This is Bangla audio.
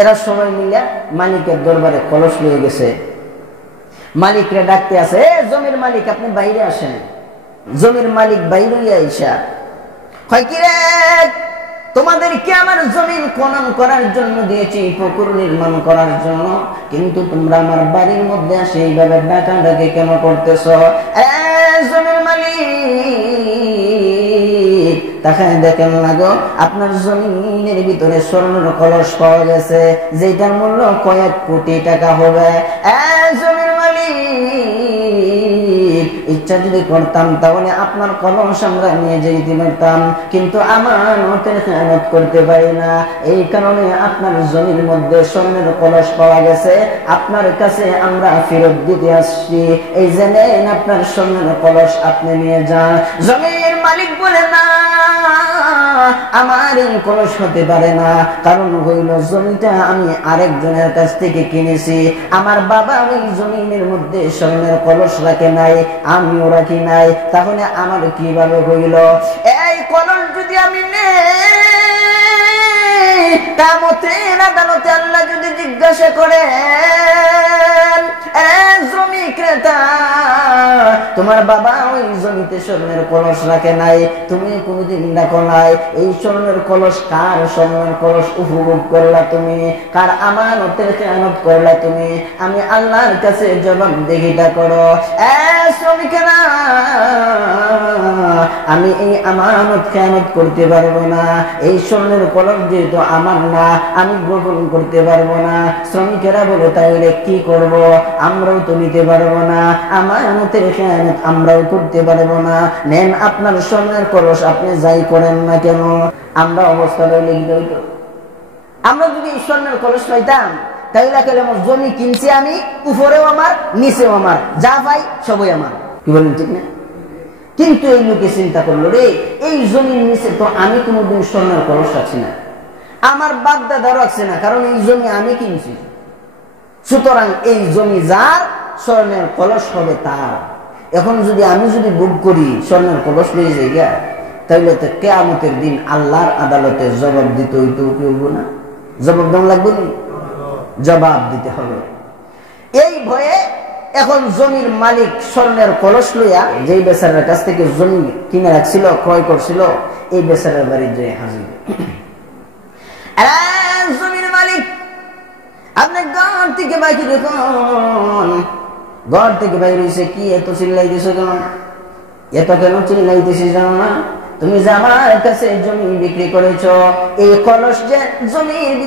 এরা সবাই মিলে মালিকের দরবারে কলস নিয়ে গেছে। মালিকরে ডাকতে আছে, জমির মালিক আপনি বাইরে আসেন। জমির মালিক বাইরে আইসা কয়, কি রে, তোমাদেরকে আমার জমিন খনন করার জন্য দিয়েছি, পুকুর নির্মাণ করার জন্য, কিন্তু তোমরা আমার বাড়ির মধ্যে আসে এইভাবে ডাকাডাকি কেন করতেছ? জমির মালিক তাকায় দেখেন না গো, আপনার জমিনের ভিতরে স্বর্ণের কলস পাওয়া গেছে, যেটার মূল্য কয়েক কোটি টাকা হবে। জমির মালিক, ইচ্ছা যদি করতাম তাহলে আপনার কলস আমরা নিয়ে যেতে পারতাম, কিন্তু আমানতের খেয়ানত করতে পারি না। এই কারণে আপনার জমির মধ্যে স্বর্ণের কলস পাওয়া গেছে, আপনার কাছে আমরা ফেরত দিতে আসছি। এই যে নেন আপনার স্বর্ণের কলস, আপনি নিয়ে যান। জমির মালিক বলে, না, আমার এই কলস হতে পারে না, কারণ হইল জমিটা আমি আরেকজনের কাছ থেকে কিনেছি। আমার বাবা ওই জমিনের মধ্যে স্বর্ণের কলস রাখে নাই, আমিও রাখি নাই, তাহলে আমার কিভাবে হইল? এই কলস যদি আমি কিয়ামতের আদালতে আল্লাহ যদি জিজ্ঞাসা করে, জমি ক্রেতা, তোমার বাবা ওই জমিতে স্বর্ণের কলস রাখে নাই, তুমি কোনদিন রাখো নাই, এই স্বর্ণের কলস কার? স্বর্ণের কলস উপভোগ করলা তুমি, কার আমানতের খেয়ানত করলা তুমি? আমি আল্লাহর কাছে জবাবদিহিতা করো। শ্রমিকেরা, আমি এই আমানত খেয়ানত করতে পারবো না, এই স্বর্ণের কলস যেহেতু আমার না, আমি গ্রহণ করতে পারবো না। শ্রমিকেরা বলে, তাইলে কি করব? আমরাও তো নিতে পারবো না, আমানতের খেয়ানত আমরাও করতে পারবো না, নেন আপনার স্বর্ণের কলস, আপনি যাই করেন না কেন। আমরা অবস্থা লিখিত হইতো, আমরা যদি স্বর্ণের কলস পাইতাম তাইলে আমার জমি কিনছি আমি, উপরেও আমার, নিচেও আমার, যা পাই সবই আমার। কি বলেন, ঠিক না? কিন্তু এই লোকে চিন্তা করলো, রে, এই জমির নিচে তো আমি কোনোদিন স্বর্ণের কলস রাখছি না, আমার বাপ দাদা রাখছে না, কারণ এই জমি আমি কিনছি, সুতরাং এই জমি যার, স্বর্ণের কলস হবে তার। এখন যদি আমি যদি বুক করি স্বর্ণের কলস নিয়ে যাই গা, তাহলে তো কিয়ামতের দিন আল্লাহর আদালতে জবাব দিতে হইতো, কি হইব না? জবাব দেওয়া লাগবে না, জবাব দিতে হবে। এই ভয়ে এখন জমির মালিক স্বর্ণের কলস লইয়া, যেই বেচারার কাছ থেকে জমি কিনে রাখছিল, ক্রয় করছিল, এই বেচারার বাড়ি যে হাজির। জমির মালিক, আপনি ঘর থেকে বাইরে দেখুন, ঘর থেকে বাইরে হয়েছে, কি এত চিল্লাইতেছ কেন? এত কেন চিল্লাইতেছি জানো না? তুমি যে আমার কাছে জমি বিক্রি করেছ, এই কলস যে জমির